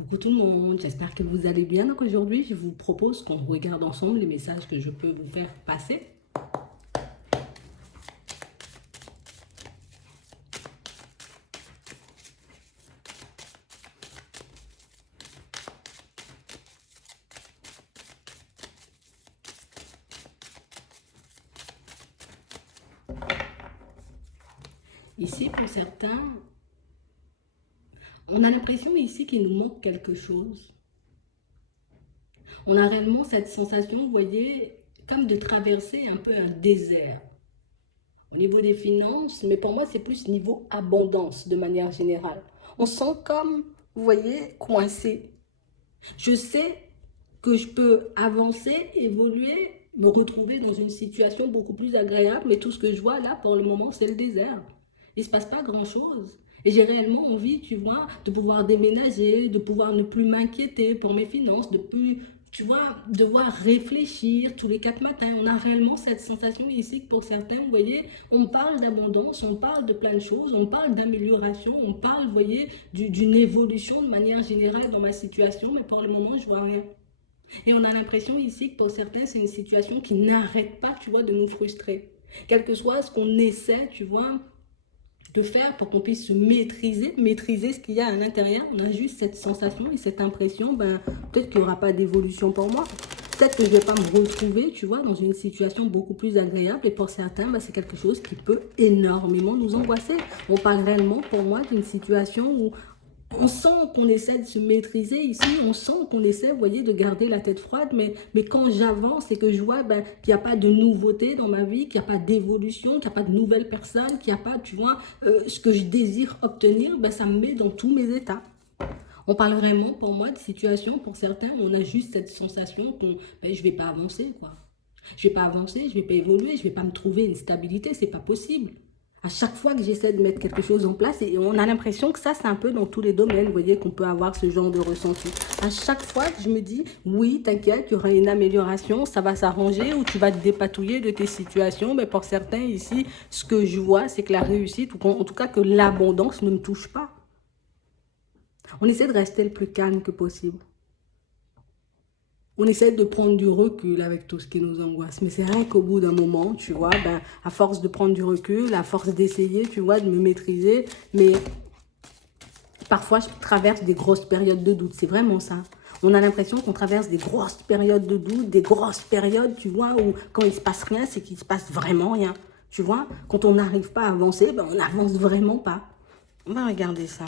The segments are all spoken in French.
Coucou tout le monde, j'espère que vous allez bien. Donc aujourd'hui, je vous propose qu'on regarde ensemble les messages que je peux vous faire passer. Ici, pour certains, on a l'impression ici qu'il nous manque quelque chose. On a réellement cette sensation, vous voyez, comme de traverser un peu un désert. Au niveau des finances, mais pour moi, c'est plus niveau abondance de manière générale. On sent comme, vous voyez, coincé. Je sais que je peux avancer, évoluer, me retrouver dans une situation beaucoup plus agréable, mais tout ce que je vois là pour le moment, c'est le désert. Il ne se passe pas grand-chose. Et j'ai réellement envie, tu vois, de pouvoir déménager, de pouvoir ne plus m'inquiéter pour mes finances, de plus, tu vois, devoir réfléchir tous les 4 matins. On a réellement cette sensation ici que pour certains, vous voyez, on parle d'abondance, on parle de plein de choses, on parle d'amélioration, on parle, vous voyez, d'une évolution de manière générale dans ma situation, mais pour le moment, je vois rien. Et on a l'impression ici que pour certains, c'est une situation qui n'arrête pas, tu vois, de nous frustrer. Quel que soit ce qu'on essaie, tu vois, de faire pour qu'on puisse se maîtriser ce qu'il y a à l'intérieur, on a juste cette sensation et cette impression, ben, peut-être qu'il n'y aura pas d'évolution pour moi. Peut-être que je ne vais pas me retrouver, tu vois, dans une situation beaucoup plus agréable. Et pour certains, ben, c'est quelque chose qui peut énormément nous angoisser. On parle réellement, pour moi, d'une situation où on sent qu'on essaie de se maîtriser ici, on sent qu'on essaie, vous voyez, de garder la tête froide, mais quand j'avance et que je vois ben, qu'il n'y a pas de nouveauté dans ma vie, qu'il n'y a pas d'évolution, qu'il n'y a pas de nouvelles personnes, qu'il n'y a pas, tu vois, ce que je désire obtenir, ben, ça me met dans tous mes états. On parle vraiment, pour moi, de situations, pour certains, on a juste cette sensation qu'on, ben, je ne vais pas avancer, quoi. Je ne vais pas avancer, je ne vais pas évoluer, je ne vais pas me trouver une stabilité, c'est pas possible. À chaque fois que j'essaie de mettre quelque chose en place, et on a l'impression que ça, c'est un peu dans tous les domaines, vous voyez, qu'on peut avoir ce genre de ressenti. À chaque fois que je me dis, oui, t'inquiète, il y aura une amélioration, ça va s'arranger, ou tu vas te dépatouiller de tes situations, mais pour certains ici, ce que je vois, c'est que la réussite, ou en tout cas que l'abondance ne me touche pas. On essaie de rester le plus calme que possible. On essaie de prendre du recul avec tout ce qui nous angoisse. Mais c'est vrai qu'au bout d'un moment, tu vois, ben, à force de prendre du recul, à force d'essayer, tu vois, de me maîtriser, mais parfois je traverse des grosses périodes de doute. C'est vraiment ça. On a l'impression qu'on traverse des grosses périodes de doute, des grosses périodes, tu vois, où quand il ne se passe rien, c'est qu'il ne se passe vraiment rien. Tu vois, quand on n'arrive pas à avancer, ben, on n'avance vraiment pas. On va regarder ça.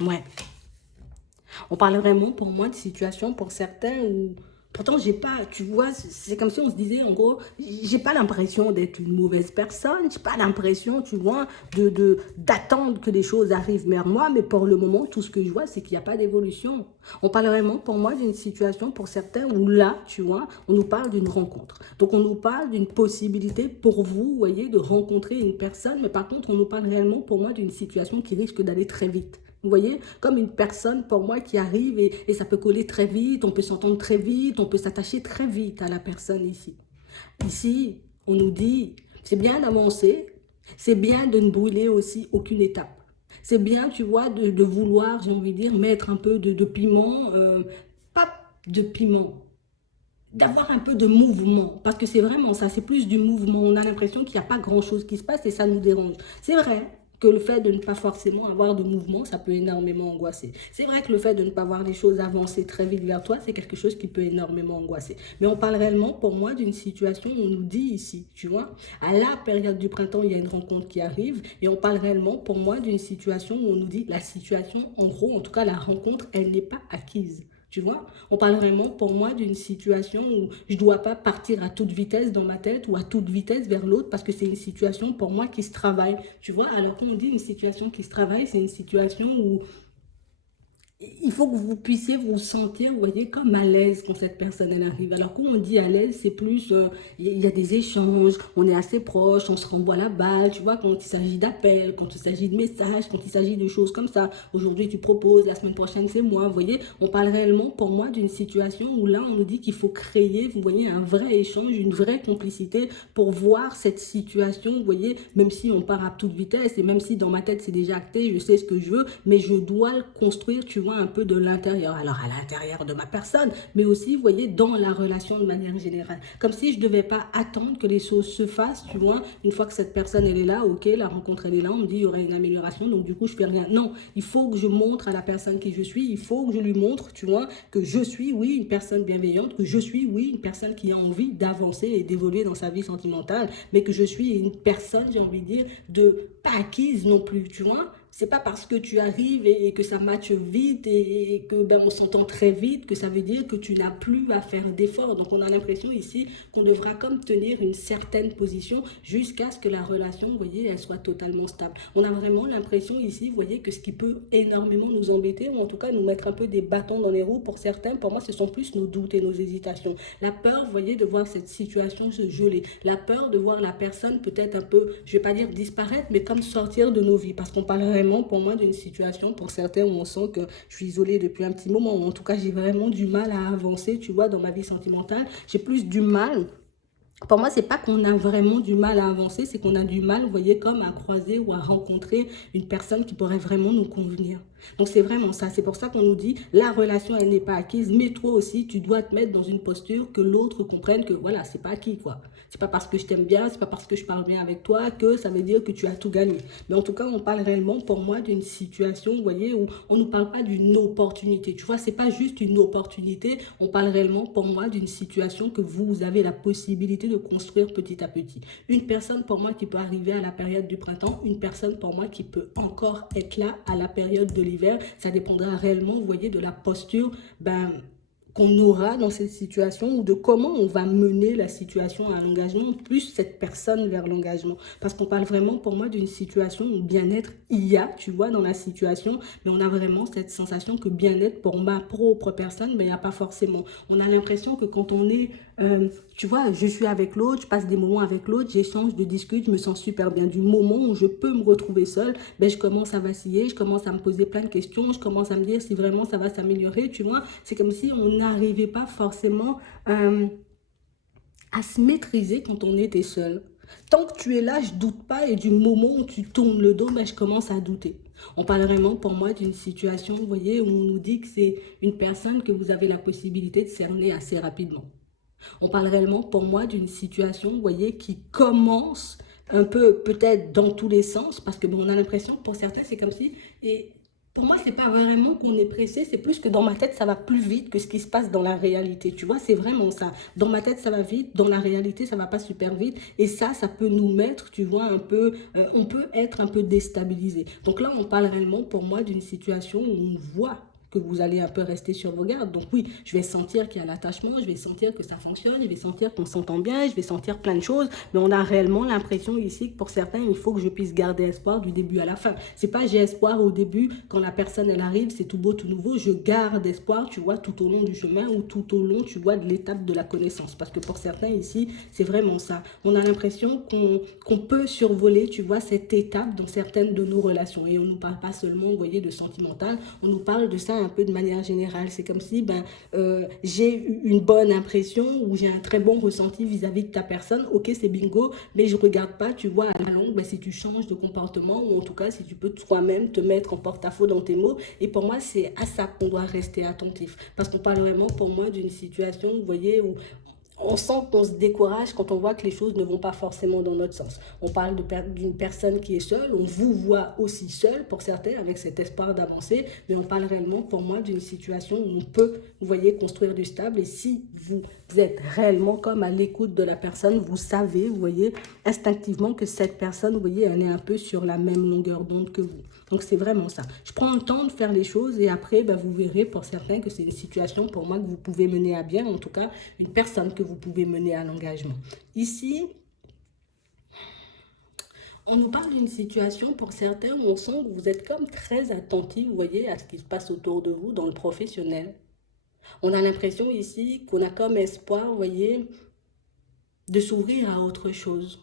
Ouais. On parle vraiment pour moi de situations pour certains où pourtant j'ai pas, tu vois, c'est comme si on se disait en gros, j'ai pas l'impression d'être une mauvaise personne, j'ai pas l'impression, tu vois, d'attendre que des choses arrivent vers moi, mais pour le moment, tout ce que je vois, c'est qu'il n'y a pas d'évolution. On parle vraiment pour moi d'une situation pour certains où là, tu vois, on nous parle d'une rencontre. Donc on nous parle d'une possibilité pour vous, vous voyez, de rencontrer une personne, mais par contre, on nous parle réellement pour moi d'une situation qui risque d'aller très vite. Vous voyez, comme une personne pour moi qui arrive et ça peut coller très vite, on peut s'entendre très vite, on peut s'attacher très vite à la personne ici. Ici, on nous dit, c'est bien d'avancer, c'est bien de ne brûler aussi aucune étape. C'est bien, tu vois, de vouloir, j'ai envie de dire, mettre un peu de piment, pas de piment, d'avoir un peu de mouvement, parce que c'est vraiment ça, c'est plus du mouvement. On a l'impression qu'il n'y a pas grand-chose qui se passe et ça nous dérange. C'est vrai que le fait de ne pas forcément avoir de mouvement, ça peut énormément angoisser. C'est vrai que le fait de ne pas voir les choses avancer très vite vers toi, c'est quelque chose qui peut énormément angoisser. Mais on parle réellement, pour moi, d'une situation où on nous dit ici, tu vois, à la période du printemps, il y a une rencontre qui arrive et on parle réellement, pour moi, d'une situation où on nous dit la situation, en gros, en tout cas, la rencontre, elle n'est pas acquise. Tu vois, on parle vraiment pour moi d'une situation où je ne dois pas partir à toute vitesse dans ma tête ou à toute vitesse vers l'autre parce que c'est une situation pour moi qui se travaille. Tu vois, alors qu'on dit une situation qui se travaille, c'est une situation où il faut que vous puissiez vous sentir, vous voyez, comme à l'aise quand cette personne elle arrive. Alors quand on dit à l'aise, c'est plus, il y a des échanges, on est assez proche, on se renvoie la balle, tu vois, quand il s'agit d'appels, quand il s'agit de messages, quand il s'agit de choses comme ça. Aujourd'hui tu proposes, la semaine prochaine c'est moi, vous voyez. On parle réellement pour moi d'une situation où là on nous dit qu'il faut créer, vous voyez, un vrai échange, une vraie complicité pour voir cette situation, vous voyez, même si on part à toute vitesse et même si dans ma tête c'est déjà acté, je sais ce que je veux, mais je dois le construire, tu vois, un peu de l'intérieur. Alors à l'intérieur de ma personne, mais aussi, vous voyez, dans la relation de manière générale. Comme si je ne devais pas attendre que les choses se fassent, tu vois, une fois que cette personne, elle est là, ok, la rencontre, elle est là, on me dit, il y aura une amélioration, donc du coup, je fais rien. Non, il faut que je montre à la personne qui je suis, il faut que je lui montre, tu vois, que je suis, oui, une personne bienveillante, que je suis, oui, une personne qui a envie d'avancer et d'évoluer dans sa vie sentimentale, mais que je suis une personne, j'ai envie de dire, de pas acquise non plus, tu vois. C'est pas parce que tu arrives et que ça matche vite et que ben, on s'entend très vite que ça veut dire que tu n'as plus à faire d'efforts. Donc on a l'impression ici qu'on devra comme tenir une certaine position jusqu'à ce que la relation, vous voyez, elle soit totalement stable. On a vraiment l'impression ici, vous voyez, que ce qui peut énormément nous embêter ou en tout cas nous mettre un peu des bâtons dans les roues pour certains, pour moi ce sont plus nos doutes et nos hésitations. La peur, vous voyez, de voir cette situation se geler. La peur de voir la personne peut-être un peu, je vais pas dire disparaître, mais comme sortir de nos vies parce qu'on parlerait pour moi d'une situation pour certains où on sent que je suis isolée depuis un petit moment. En tout cas, j'ai vraiment du mal à avancer, tu vois, dans ma vie sentimentale. J'ai plus du mal. Pour moi, c'est pas qu'on a vraiment du mal à avancer, c'est qu'on a du mal, vous voyez, comme à croiser ou à rencontrer une personne qui pourrait vraiment nous convenir. Donc c'est vraiment ça. C'est pour ça qu'on nous dit la relation elle n'est pas acquise, mais toi aussi tu dois te mettre dans une posture que l'autre comprenne que voilà c'est pas acquis quoi. C'est pas parce que je t'aime bien, c'est pas parce que je parle bien avec toi que ça veut dire que tu as tout gagné. Mais en tout cas on parle réellement pour moi d'une situation, vous voyez, où on ne parle pas d'une opportunité. Tu vois, c'est pas juste une opportunité. On parle réellement pour moi d'une situation que vous avez la possibilité de construire petit à petit. Une personne pour moi qui peut arriver à la période du printemps, une personne pour moi qui peut encore être là à la période de l'hiver. Ça dépendra réellement, vous voyez, de la posture qu'on aura dans cette situation ou de comment on va mener la situation à l'engagement, plus cette personne vers l'engagement. Parce qu'on parle vraiment pour moi d'une situation où bien-être il y a, tu vois, dans la situation, mais on a vraiment cette sensation que bien-être pour ma propre personne, mais il n'y a pas forcément. On a l'impression que quand on est, tu vois, je suis avec l'autre, je passe des moments avec l'autre, j'échange, je discute, je me sens super bien. Du moment où je peux me retrouver seule, ben, je commence à vaciller, je commence à me poser plein de questions, je commence à me dire si vraiment ça va s'améliorer, tu vois. C'est comme si on n'arrivait pas forcément à se maîtriser quand on était seul. Tant que tu es là, je doute pas, et du moment où tu tournes le dos, ben, je commence à douter. On parle vraiment pour moi d'une situation, vous voyez, où on nous dit que c'est une personne que vous avez la possibilité de cerner assez rapidement. On parle réellement pour moi d'une situation, vous voyez, qui commence un peu peut-être dans tous les sens, parce que bon, on a l'impression, pour certains, c'est comme si, et pour moi, c'est pas vraiment qu'on est pressé, c'est plus que dans ma tête, ça va plus vite que ce qui se passe dans la réalité. Tu vois, c'est vraiment ça. Dans ma tête, ça va vite, dans la réalité, ça va pas super vite. Et ça peut nous mettre, tu vois, un peu, on peut être un peu déstabilisé. Donc là, on parle réellement pour moi d'une situation où on voit que vous allez un peu rester sur vos gardes. Donc oui, je vais sentir qu'il y a l'attachement, je vais sentir que ça fonctionne, je vais sentir qu'on s'entend bien, je vais sentir plein de choses, mais on a réellement l'impression ici que pour certains, il faut que je puisse garder espoir du début à la fin. C'est pas j'ai espoir au début, quand la personne elle arrive, c'est tout beau, tout nouveau, je garde espoir, tu vois, tout au long du chemin ou tout au long, tu vois, de l'étape de la connaissance. Parce que pour certains ici, c'est vraiment ça. On a l'impression qu'on peut survoler, tu vois, cette étape dans certaines de nos relations. Et on ne nous parle pas seulement, vous voyez, de sentimental, on nous parle de ça un peu de manière générale. C'est comme si j'ai une bonne impression ou j'ai un très bon ressenti vis-à-vis de ta personne. Ok, c'est bingo, mais je regarde pas, tu vois, à la longue, si tu changes de comportement ou en tout cas si tu peux toi-même te mettre en porte-à-faux dans tes mots. Et pour moi, c'est à ça qu'on doit rester attentif. Parce qu'on parle vraiment pour moi d'une situation, vous voyez, où on sent qu'on se décourage quand on voit que les choses ne vont pas forcément dans notre sens. On parle d'une personne qui est seule, on vous voit aussi seul pour certains avec cet espoir d'avancer, mais on parle réellement pour moi d'une situation où on peut, vous voyez, construire du stable. Et si vous êtes réellement comme à l'écoute de la personne, vous savez, vous voyez, instinctivement que cette personne, vous voyez, elle est un peu sur la même longueur d'onde que vous. Donc c'est vraiment ça. Je prends le temps de faire les choses et après, vous verrez pour certains que c'est une situation pour moi que vous pouvez mener à bien, en tout cas une personne que vous pouvez mener à l'engagement. Ici, On nous parle d'une situation pour certains où on sent que vous êtes comme très attentif, vous voyez, à ce qui se passe autour de vous dans le professionnel. On a l'impression ici qu'on a comme espoir, vous voyez, de s'ouvrir à autre chose.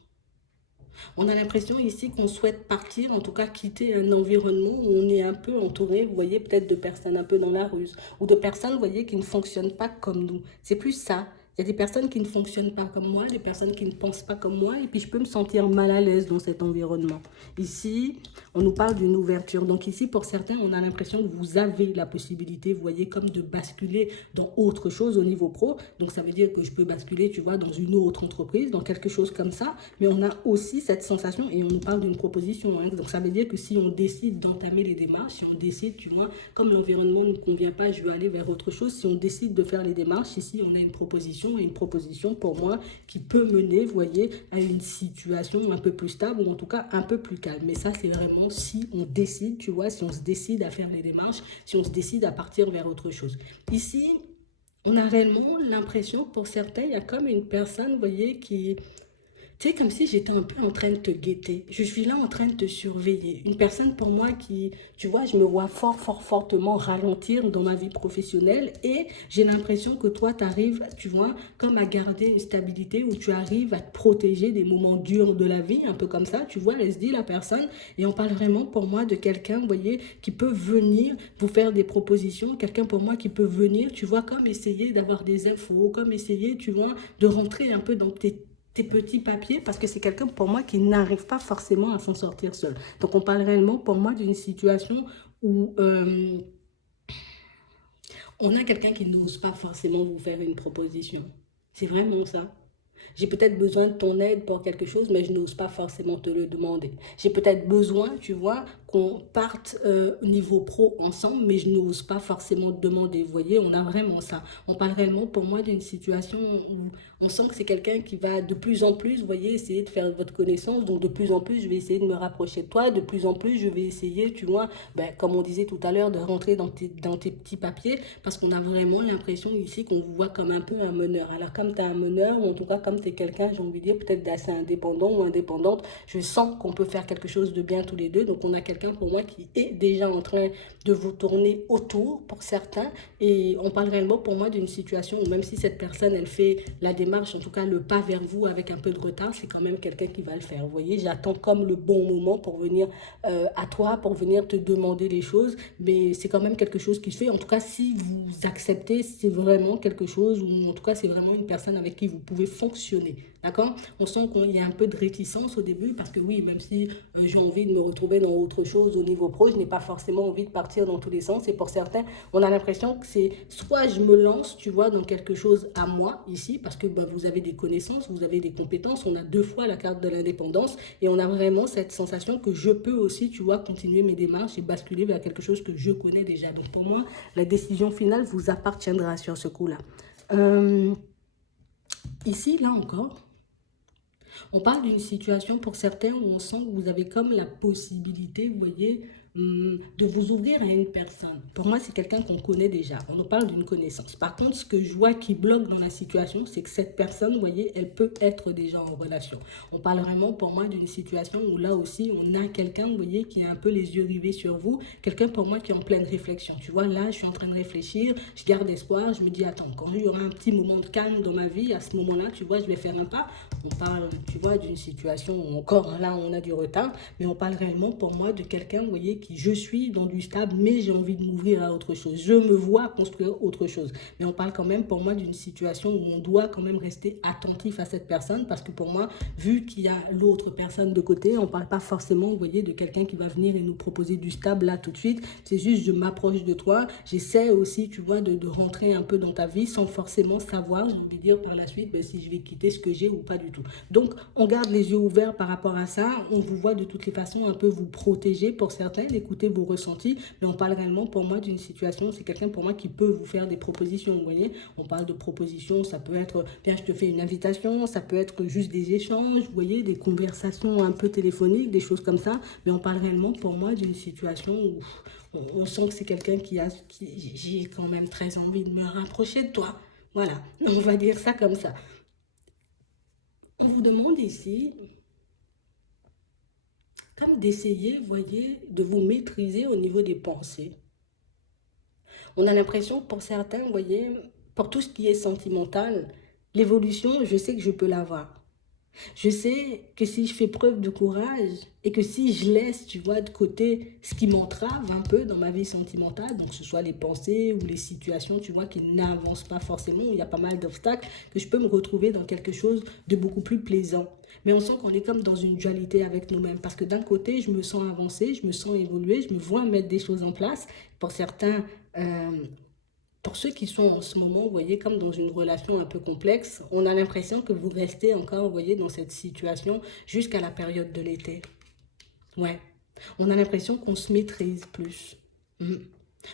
On a l'impression ici qu'on souhaite partir, en tout cas quitter un environnement où on est un peu entouré, vous voyez, peut-être de personnes un peu dans la ruse, ou de personnes, vous voyez, qui ne fonctionnent pas comme nous. C'est plus ça. Il y a des personnes qui ne fonctionnent pas comme moi, des personnes qui ne pensent pas comme moi, et puis je peux me sentir mal à l'aise dans cet environnement. Ici, on nous parle d'une ouverture. Donc ici, pour certains, on a l'impression que vous avez la possibilité, vous voyez, comme de basculer dans autre chose au niveau pro. Donc ça veut dire que je peux basculer, tu vois, dans une autre entreprise, dans quelque chose comme ça. Mais on a aussi cette sensation, et on nous parle d'une proposition. Hein. Donc ça veut dire que si on décide d'entamer les démarches, si on décide, tu vois, comme l'environnement ne me convient pas, je veux aller vers autre chose, si on décide de faire les démarches, ici on a une proposition, et une proposition pour moi qui peut mener, vous voyez, à une situation un peu plus stable, ou en tout cas un peu plus calme. Mais ça, c'est vraiment si on décide, tu vois, si on se décide à faire les démarches, si on se décide à partir vers autre chose. Ici, on a réellement l'impression, pour certains, il y a comme une personne, vous voyez, qui tu sais, comme si j'étais un peu en train de te guetter. Je suis là en train de te surveiller. Une personne pour moi qui, tu vois, je me vois fortement ralentir dans ma vie professionnelle et j'ai l'impression que toi, tu arrives, tu vois, comme à garder une stabilité où tu arrives à te protéger des moments durs de la vie, un peu comme ça, tu vois, elle se dit la personne. Et on parle vraiment pour moi de quelqu'un, vous voyez, qui peut venir vous faire des propositions, quelqu'un pour moi qui peut venir, tu vois, comme essayer d'avoir des infos, comme essayer, tu vois, de rentrer un peu dans tes petits papiers parce que c'est quelqu'un pour moi qui n'arrive pas forcément à s'en sortir seul. Donc on parle réellement pour moi d'une situation où on a quelqu'un qui n'ose pas forcément vous faire une proposition. C'est vraiment ça. J'ai peut-être besoin de ton aide pour quelque chose, mais je n'ose pas forcément te le demander. J'ai peut-être besoin, tu vois, qu'on parte au niveau pro ensemble, mais je n'ose pas forcément te demander. Vous voyez, on a vraiment ça. On parle réellement pour moi d'une situation où on sent que c'est quelqu'un qui va de plus en plus, vous voyez, essayer de faire votre connaissance. Donc de plus en plus, je vais essayer de me rapprocher de toi. De plus en plus, je vais essayer, tu vois, ben, comme on disait tout à l'heure, de rentrer dans tes petits papiers parce qu'on a vraiment l'impression ici qu'on vous voit comme un peu un meneur. Alors comme tu es un meneur, ou en tout cas comme tu es quelqu'un, j'ai envie de dire, peut-être d'assez indépendant ou indépendante, je sens qu'on peut faire quelque chose de bien tous les deux. Donc on a quelqu'un pour moi qui est déjà en train de vous tourner autour pour certains. Et on parle réellement pour moi d'une situation où même si cette personne, elle fait la démarche, en tout cas le pas vers vous avec un peu de retard, c'est quand même quelqu'un qui va le faire. Vous voyez, j'attends comme le bon moment pour venir à toi, pour venir te demander les choses. Mais c'est quand même quelque chose qui se fait. En tout cas, si vous acceptez, c'est vraiment quelque chose, ou en tout cas, c'est vraiment une personne avec qui vous pouvez fonctionner. D'accord? On sent qu'il y a un peu de réticence au début parce que oui, même si j'ai envie de me retrouver dans autre chose au niveau pro, je n'ai pas forcément envie de partir dans tous les sens. Et pour certains, on a l'impression que c'est soit je me lance, tu vois, dans quelque chose à moi ici, parce que ben, vous avez des connaissances, vous avez des compétences, on a deux fois la carte de l'indépendance et on a vraiment cette sensation que je peux aussi, tu vois, continuer mes démarches et basculer vers quelque chose que je connais déjà. Donc pour moi, la décision finale vous appartiendra sur ce coup-là. Euh, Ici, là encore, on parle d'une situation pour certains où on sent que vous avez comme la possibilité, vous voyez, de vous ouvrir à une personne. Pour moi, c'est quelqu'un qu'on connaît déjà. On nous parle d'une connaissance. Par contre, ce que je vois qui bloque dans la situation, c'est que cette personne, vous voyez, elle peut être déjà en relation. On parle vraiment pour moi d'une situation où là aussi, on a quelqu'un, vous voyez, qui a un peu les yeux rivés sur vous. Quelqu'un pour moi qui est en pleine réflexion. Tu vois, là, je suis en train de réfléchir, je garde espoir, je me dis, attends, quand il y aura un petit moment de calme dans ma vie, à ce moment-là, tu vois, je vais faire un pas. On parle, tu vois, d'une situation où encore là, on a du retard, mais on parle réellement pour moi de quelqu'un, vous voyez, qui je suis dans du stable, mais j'ai envie de m'ouvrir à autre chose. Je me vois construire autre chose. Mais on parle quand même pour moi d'une situation où on doit quand même rester attentif à cette personne, parce que pour moi, vu qu'il y a l'autre personne de côté, on ne parle pas forcément, vous voyez, de quelqu'un qui va venir et nous proposer du stable là tout de suite. C'est juste, je m'approche de toi, j'essaie aussi, tu vois, de rentrer un peu dans ta vie sans forcément savoir, j'ai envie de dire par la suite, ben, si je vais quitter ce que j'ai ou pas du tout. Donc, on garde les yeux ouverts par rapport à ça. On vous voit de toutes les façons un peu vous protéger pour certains, d'écouter vos ressentis. Mais on parle réellement pour moi d'une situation, c'est quelqu'un pour moi qui peut vous faire des propositions. Vous voyez, on parle de propositions, ça peut être, bien, je te fais une invitation, ça peut être juste des échanges, vous voyez, des conversations un peu téléphoniques, des choses comme ça. Mais on parle réellement pour moi d'une situation où on sent que c'est quelqu'un j'ai quand même très envie de me rapprocher de toi. Voilà, on va dire ça comme ça. On vous demande ici d'essayer, voyez, de vous maîtriser au niveau des pensées. On a l'impression que pour certains, vous voyez, pour tout ce qui est sentimental, l'évolution, je sais que je peux l'avoir. Je sais que si je fais preuve de courage et que si je laisse, tu vois, de côté ce qui m'entrave un peu dans ma vie sentimentale, donc que ce soit les pensées ou les situations, tu vois, qui n'avancent pas forcément, où il y a pas mal d'obstacles, que je peux me retrouver dans quelque chose de beaucoup plus plaisant. Mais on sent qu'on est comme dans une dualité avec nous-mêmes, parce que d'un côté, je me sens avancer, je me sens évoluer, je me vois mettre des choses en place. Pour certains, euh, pour ceux qui sont en ce moment, vous voyez, comme dans une relation un peu complexe, on a l'impression que vous restez encore, vous voyez, dans cette situation jusqu'à la période de l'été. Ouais. On a l'impression qu'on se maîtrise plus. Mm.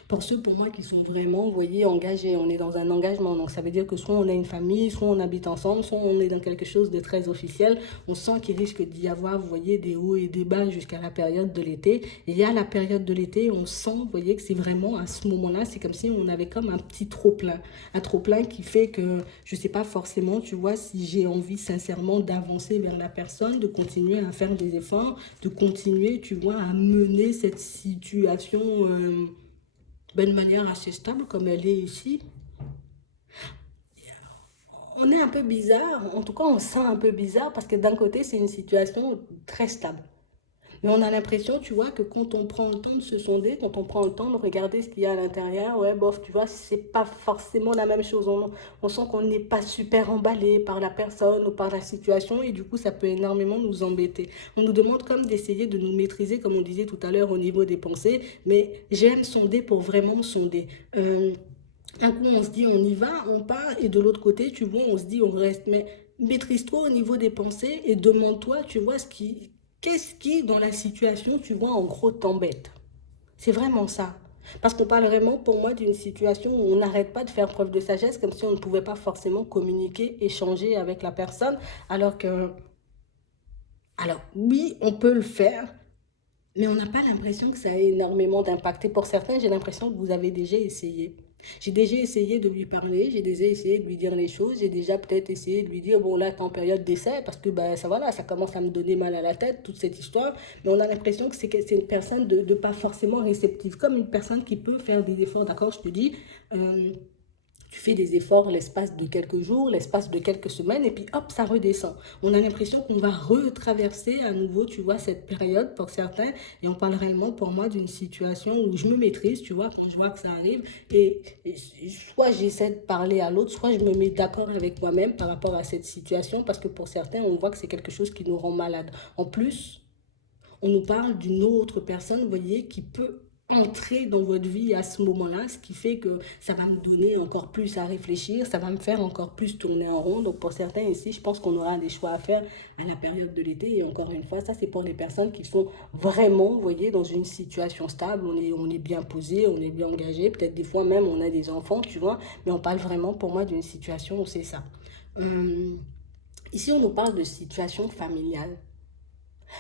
Pour ceux, pour moi, qui sont vraiment, vous voyez, engagés, on est dans un engagement. Donc, ça veut dire que soit on a une famille, soit on habite ensemble, soit on est dans quelque chose de très officiel. On sent qu'il risque d'y avoir, vous voyez, des hauts et des bas jusqu'à la période de l'été. Et il y a la période de l'été, on sent, vous voyez, que c'est vraiment à ce moment-là, c'est comme si on avait comme un petit trop-plein. Un trop-plein qui fait que, je ne sais pas forcément, tu vois, si j'ai envie sincèrement d'avancer vers la personne, de continuer à faire des efforts, de continuer, tu vois, à mener cette situation de manière assez stable comme elle est ici. On est un peu bizarre, en tout cas on se sent un peu bizarre parce que d'un côté c'est une situation très stable. Mais on a l'impression, tu vois, que quand on prend le temps de se sonder, quand on prend le temps de regarder ce qu'il y a à l'intérieur, ouais, bof, tu vois, c'est pas forcément la même chose. On sent qu'on n'est pas super emballé par la personne ou par la situation et du coup, ça peut énormément nous embêter. On nous demande comme d'essayer de nous maîtriser, comme on disait tout à l'heure, au niveau des pensées, mais j'aime sonder pour vraiment me sonder. Un coup, on se dit on y va, on part, et de l'autre côté, tu vois, on se dit on reste. Mais maîtrise-toi au niveau des pensées et demande-toi, tu vois, qu'est-ce qui, dans la situation, tu vois, en gros, t'embête. C'est vraiment ça. Parce qu'on parle vraiment, pour moi, d'une situation où on n'arrête pas de faire preuve de sagesse, comme si on ne pouvait pas forcément communiquer, échanger avec la personne, alors que, alors oui, on peut le faire, mais on n'a pas l'impression que ça a énormément d'impact. Et pour certains, j'ai l'impression que vous avez déjà essayé. J'ai déjà essayé de lui parler, j'ai déjà essayé de lui dire les choses, j'ai déjà peut-être essayé de lui dire, bon là, t'es en période d'essai, parce que ben, ça, voilà, ça commence à me donner mal à la tête, toute cette histoire. Mais on a l'impression que c'est une personne de pas forcément réceptive, comme une personne qui peut faire des efforts, d'accord, je te dis. euh, Tu fais des efforts l'espace de quelques jours, l'espace de quelques semaines, et puis hop, ça redescend. On a l'impression qu'on va retraverser à nouveau, tu vois, cette période pour certains, et on parle réellement pour moi d'une situation où je me maîtrise, tu vois, quand je vois que ça arrive, et soit j'essaie de parler à l'autre, soit je me mets d'accord avec moi-même par rapport à cette situation, parce que pour certains, on voit que c'est quelque chose qui nous rend malade. En plus, on nous parle d'une autre personne, vous voyez, qui peut entrer dans votre vie à ce moment-là, ce qui fait que ça va me donner encore plus à réfléchir, ça va me faire encore plus tourner en rond. Donc pour certains ici, je pense qu'on aura des choix à faire à la période de l'été. Et encore une fois, ça c'est pour les personnes qui sont vraiment, vous voyez, dans une situation stable, on est bien posé, on est bien engagé, peut-être des fois même on a des enfants, tu vois, mais on parle vraiment pour moi d'une situation où c'est ça. Euh, Ici, on nous parle de situation familiale.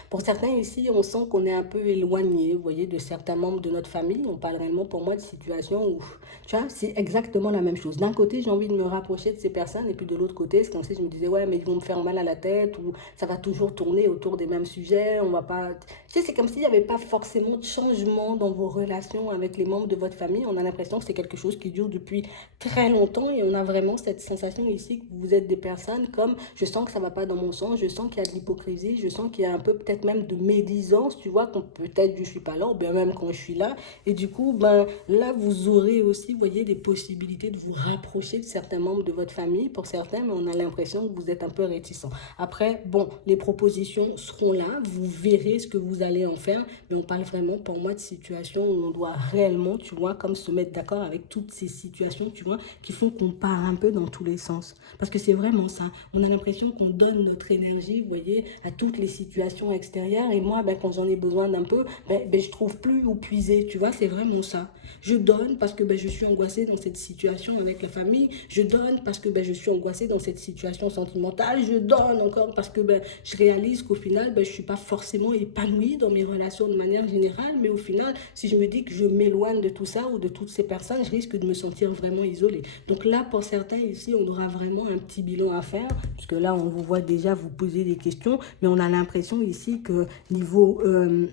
Pour certains ici, on sent qu'on est un peu éloigné, vous voyez, de certains membres de notre famille. On parle réellement pour moi de situations où, tu vois, c'est exactement la même chose. D'un côté, j'ai envie de me rapprocher de ces personnes, et puis de l'autre côté, c'est comme si je me disais, ouais, mais ils vont me faire mal à la tête, ou ça va toujours tourner autour des mêmes sujets, on va pas... Tu sais, c'est comme s'il n'y avait pas forcément de changement dans vos relations avec les membres de votre famille. On a l'impression que c'est quelque chose qui dure depuis très longtemps, et on a vraiment cette sensation ici que vous êtes des personnes comme, je sens que ça va pas dans mon sens, je sens qu'il y a de l'hypocrisie, je sens qu'il y a un peu peut-être même de médisance, tu vois, quand peut-être je suis pas là, ou bien même quand je suis là. Et du coup, ben, là, vous aurez aussi, vous voyez, des possibilités de vous rapprocher de certains membres de votre famille, pour certains, mais on a l'impression que vous êtes un peu réticents. Après, bon, les propositions seront là, vous verrez ce que vous allez en faire, mais on parle vraiment, pour moi, de situations où on doit réellement, tu vois, comme se mettre d'accord avec toutes ces situations, tu vois, qui font qu'on part un peu dans tous les sens. Parce que c'est vraiment ça. On a l'impression qu'on donne notre énergie, vous voyez, à toutes les situations extérieures. Et moi, ben, quand j'en ai besoin d'un peu, je trouve plus où puiser. Tu vois, c'est vraiment ça. Je donne parce que ben, je suis angoissée dans cette situation avec la famille. Je donne parce que ben, je suis angoissée dans cette situation sentimentale. Je donne encore parce que ben, je réalise qu'au final, ben, je ne suis pas forcément épanouie épanouie dans mes relations de manière générale, mais au final, si je me dis que je m'éloigne de tout ça ou de toutes ces personnes, je risque de me sentir vraiment isolée. Donc là, pour certains ici, on aura vraiment un petit bilan à faire, puisque là, on vous voit déjà vous poser des questions, mais on a l'impression ici que niveau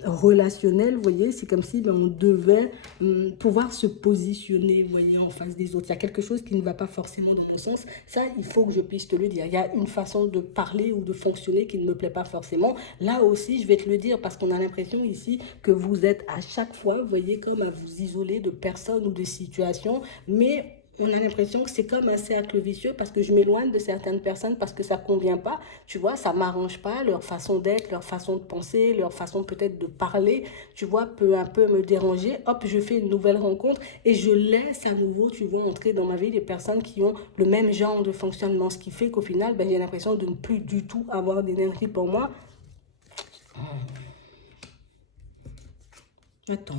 relationnel, vous voyez, c'est comme si on devait pouvoir se positionner, vous voyez, en face des autres. Il y a quelque chose qui ne va pas forcément dans mon sens. Ça, il faut que je puisse te le dire. Il y a une façon de parler ou de fonctionner qui ne me plaît pas forcément. Là aussi, je vais te le dire parce qu'on a l'impression ici que vous êtes à chaque fois, vous voyez, comme à vous isoler de personnes ou de situations, mais on a l'impression que c'est comme un cercle vicieux parce que je m'éloigne de certaines personnes parce que ça ne convient pas, tu vois, ça ne m'arrange pas, leur façon d'être, leur façon de penser, leur façon peut-être de parler, tu vois, peut un peu me déranger. Hop, je fais une nouvelle rencontre et je laisse à nouveau, tu vois, entrer dans ma vie des personnes qui ont le même genre de fonctionnement, ce qui fait qu'au final, j'ai l'impression de ne plus du tout avoir d'énergie pour moi. Attends.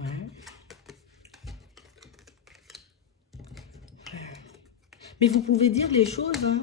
Ouais. Mais vous pouvez dire les choses, hein.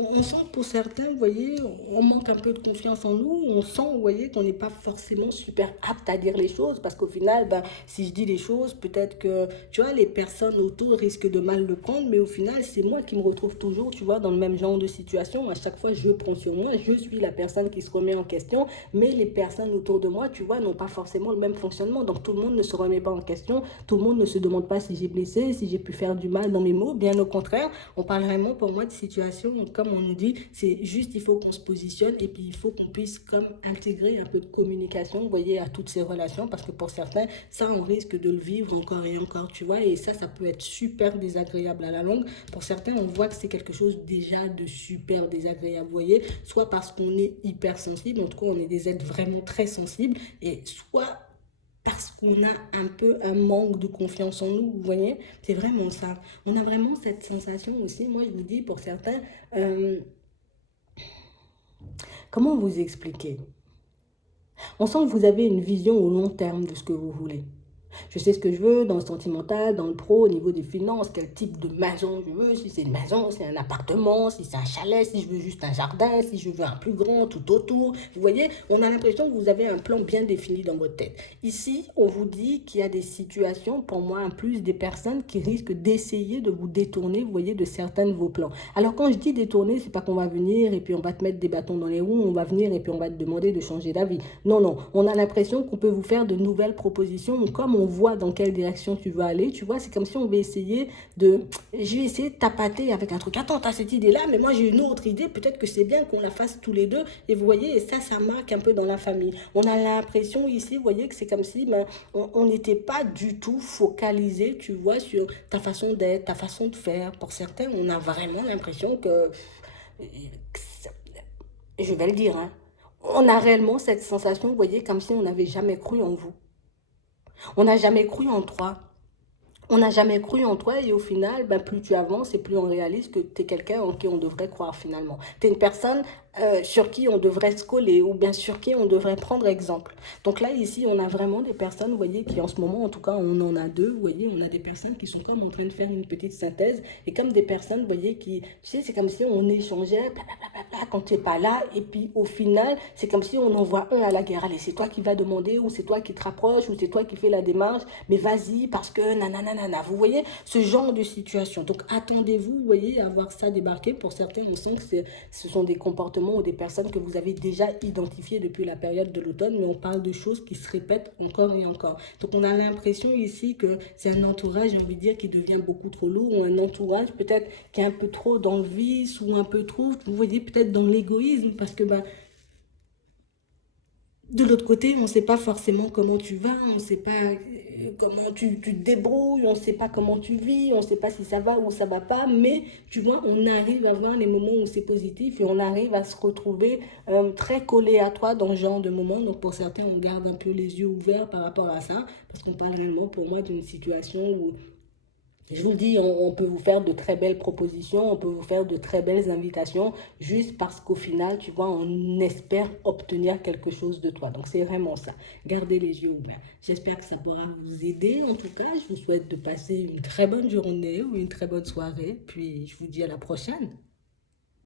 On sent que pour certains, vous voyez, on manque un peu de confiance en nous. On sent, vous voyez, qu'on n'est pas forcément super apte à dire les choses. Parce qu'au final, ben, si je dis les choses, peut-être que, tu vois, les personnes autour risquent de mal le prendre. Mais au final, c'est moi qui me retrouve toujours, tu vois, dans le même genre de situation. À chaque fois, je prends sur moi. Je suis la personne qui se remet en question. Mais les personnes autour de moi, tu vois, n'ont pas forcément le même fonctionnement. Donc, tout le monde ne se remet pas en question. Tout le monde ne se demande pas si j'ai blessé, si j'ai pu faire du mal dans mes mots. Bien au contraire, on parle vraiment pour moi de situation comme on nous dit, c'est juste il faut qu'on se positionne et puis il faut qu'on puisse comme intégrer un peu de communication, vous voyez, à toutes ces relations parce que pour certains, ça on risque de le vivre encore et encore, tu vois, et ça peut être super désagréable à la longue. Pour certains, on voit que c'est quelque chose déjà de super désagréable, vous voyez, soit parce qu'on est hypersensible, en tout cas on est des êtres vraiment très sensibles, et soit parce qu'on a un peu un manque de confiance en nous, vous voyez, c'est vraiment ça. On a vraiment cette sensation aussi, moi je vous dis, pour certains, euh, comment vous expliquer? On sent que vous avez une vision au long terme de ce que vous voulez. Je sais ce que je veux dans le sentimental, dans le pro, au niveau des finances, quel type de maison je veux, si c'est une maison, si c'est un appartement, si c'est un chalet, si je veux juste un jardin, si je veux un plus grand, tout autour. Vous voyez, on a l'impression que vous avez un plan bien défini dans votre tête. Ici, on vous dit qu'il y a des situations, pour moi, en plus, des personnes qui risquent d'essayer de vous détourner, vous voyez, de certains de vos plans. Alors quand je dis détourner, c'est pas qu'on va venir et puis on va te mettre des bâtons dans les roues, on va venir et puis on va te demander de changer d'avis. Non, non, on a l'impression qu'on peut vous faire de nouvelles propositions, comme on voit dans quelle direction tu veux aller, tu vois, c'est comme si on veut essayer de, je vais essayer de tapater avec un truc, attends, t'as cette idée-là, mais moi j'ai une autre idée, peut-être que c'est bien qu'on la fasse tous les deux, et vous voyez, et ça marque un peu dans la famille. On a l'impression ici, vous voyez, que c'est comme si ben, on n'était pas du tout focalisé, tu vois, sur ta façon d'être, ta façon de faire. Pour certains, on a vraiment l'impression que, je vais le dire, hein, on a réellement cette sensation, vous voyez, comme si on n'avait jamais cru en vous. On n'a jamais cru en toi. On n'a jamais cru en toi et au final, ben, plus tu avances et plus on réalise que tu es quelqu'un en qui on devrait croire finalement. Tu es une personne sur qui on devrait se coller ou bien sur qui on devrait prendre exemple. Donc là, ici, on a vraiment des personnes, vous voyez, qui en ce moment, en tout cas, on en a deux, vous voyez, on a des personnes qui sont comme en train de faire une petite synthèse et comme des personnes, vous voyez, qui, tu sais, c'est comme si on échangeait blablabla, quand tu n'es pas là et puis au final, c'est comme si on envoie un à la guerre. Allez, c'est toi qui vas demander ou c'est toi qui te rapproche ou c'est toi qui fais la démarche, mais vas-y parce que nanana. Vous voyez, ce genre de situation. Donc attendez-vous, vous voyez, à voir ça débarquer. Pour certains, on sent que ce sont des comportements ou des personnes que vous avez déjà identifiées depuis la période de l'automne, mais on parle de choses qui se répètent encore et encore. Donc on a l'impression ici que c'est un entourage, j'ai envie de dire, qui devient beaucoup trop lourd, ou un entourage peut-être qui est un peu trop dans le vice, ou un peu trop, vous voyez, peut-être dans l'égoïsme, parce que ben, de l'autre côté, on ne sait pas forcément comment tu vas, on ne sait pas comment tu te débrouilles, on ne sait pas comment tu vis, on ne sait pas si ça va ou ça va pas, mais tu vois, on arrive à voir les moments où c'est positif et on arrive à se retrouver très collé à toi dans ce genre de moments. Donc pour certains, on garde un peu les yeux ouverts par rapport à ça, parce qu'on parle réellement pour moi d'une situation où je vous le dis, on peut vous faire de très belles propositions, on peut vous faire de très belles invitations, juste parce qu'au final, tu vois, on espère obtenir quelque chose de toi. Donc, c'est vraiment ça. Gardez les yeux ouverts. J'espère que ça pourra vous aider. En tout cas, je vous souhaite de passer une très bonne journée ou une très bonne soirée. Puis, je vous dis à la prochaine.